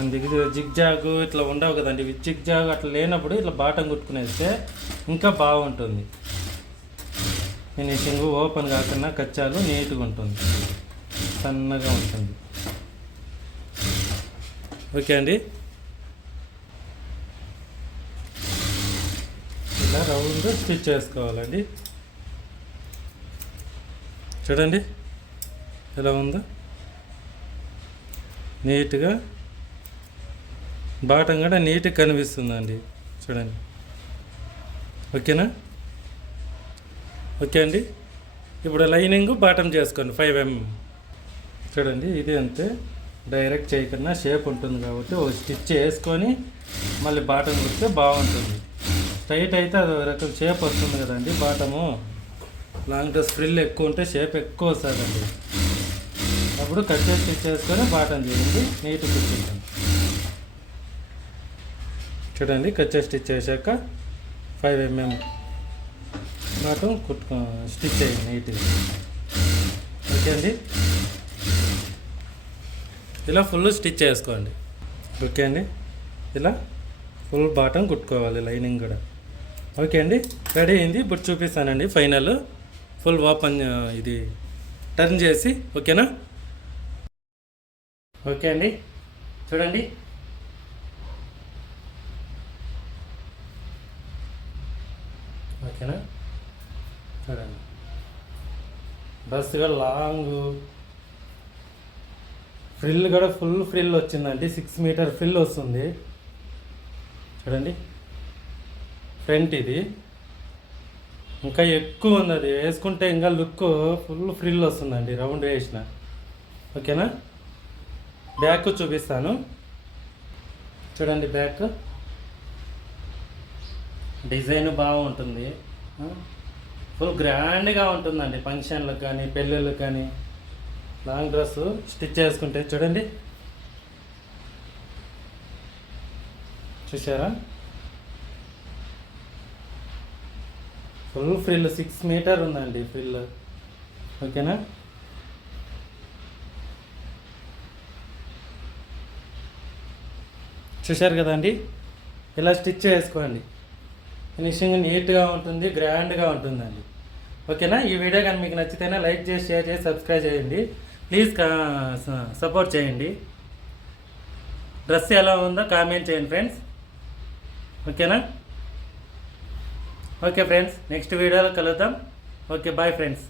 అందుకే జిగ్జాగ్ ఇట్లా ఉండవు కదండి. జిగ్జాగ్ అట్లా లేనప్పుడు ఇట్లా బాటం కుట్టుకునేస్తే ఇంకా బాగుంటుంది. ఫినిషింగ్ ఓపెన్ కాకుండా కచ్చాలు నీట్గా ఉంటుంది, సన్నగా ఉంటుంది. ఓకే అండి, ఇలా రౌండ్ స్టిచ్ చేసుకోవాలండి. చూడండి ఎలా ఉందో నీట్గా. బాటం కూడా నీట్గా కనిపిస్తుందండి చూడండి. ఓకేనా? ఓకే అండి, ఇప్పుడు లైనింగ్ బాటం చేసుకోండి 5 mm. చూడండి ఇది అంతే, డైరెక్ట్ చేయకుండా షేప్ ఉంటుంది కాబట్టి ఒక స్టిచ్ వేసుకొని మళ్ళీ బాటం కుడితే బాగుంటుంది. స్ట్రైట్ అయితే అది రకం షేప్ వస్తుంది కదండి. బాటము లాంగ్ డ్రెస్ ఫ్రిల్ ఎక్కువ ఉంటే షేప్ ఎక్కువ వస్తుందండి. అప్పుడు కట్ చేసి స్టిచ్ చేసుకొని బాటం చేయండి, నీట్గా కుట్టించండి. చూడండి కచ్చా స్టిచ్ చేశాక 5 mm బాటం స్టిచ్ చేయండి నీట్గా. ఓకే అండి, ఇలా ఫుల్ స్టిచ్ చేసుకోండి. ఓకే అండి, ఇలా ఫుల్ బాటం కుట్టుకోవాలి, లైనింగ్ కూడా. ఓకే అండి, రెడీ అయింది. ఇప్పుడు చూపిస్తానండి ఫైనల్ ఫుల్ ఓపెన్ ఇది టర్న్ చేసి. ఓకేనా? ఓకే అండి, చూడండి ఓకేనా? చూడండి డ్రెస్గా లాంగ్ ఫ్రిల్ కూడా ఫుల్ ఫ్రిల్ వచ్చిందండి. 6 meter ఫ్రిల్ వస్తుంది. చూడండి ఫ్రంట్ ఇది ఇంకా ఎక్కువ ఉంది, అది వేసుకుంటే ఇంకా లుక్ ఫుల్ ఫ్రిల్ వస్తుందండి రౌండ్ వేసిన. ఓకేనా? బ్యాక్ చూపిస్తాను చూడండి. బ్యాక్ డిజైన్ బాగుంటుంది, ఫుల్ గ్రాండ్గా ఉంటుందండి. ఫంక్షన్లకు కానీ పెళ్ళిళ్ళకి కానీ లాంగ్ డ్రెస్ స్టిచ్ చేసుకుంటే చూడండి. చూసారా? ఫుల్ ఫ్రిల్ 6 meter ఉందండి ఫ్రిల్. ఓకేనా? చూశారు కదండి, ఇలా స్టిచ్ చేసుకోండి. ఫినిషింగ్ నీట్గా ఉంటుంది, గ్రాండ్గా ఉంటుందండి. ఓకేనా? ఈ వీడియో కానీ మీకు నచ్చితేనే లైక్ చేసి, షేర్ చేసి, సబ్స్క్రైబ్ చేయండి. ప్లీజ్ సపోర్ట్ చేయండి. డ్రెస్ ఎలా ఉందో కామెంట్ చేయండి ఫ్రెండ్స్. ఓకేనా? ఓకే ఫ్రెండ్స్, నెక్స్ట్ వీడియోలో కలుద్దాం. Okay, bye friends.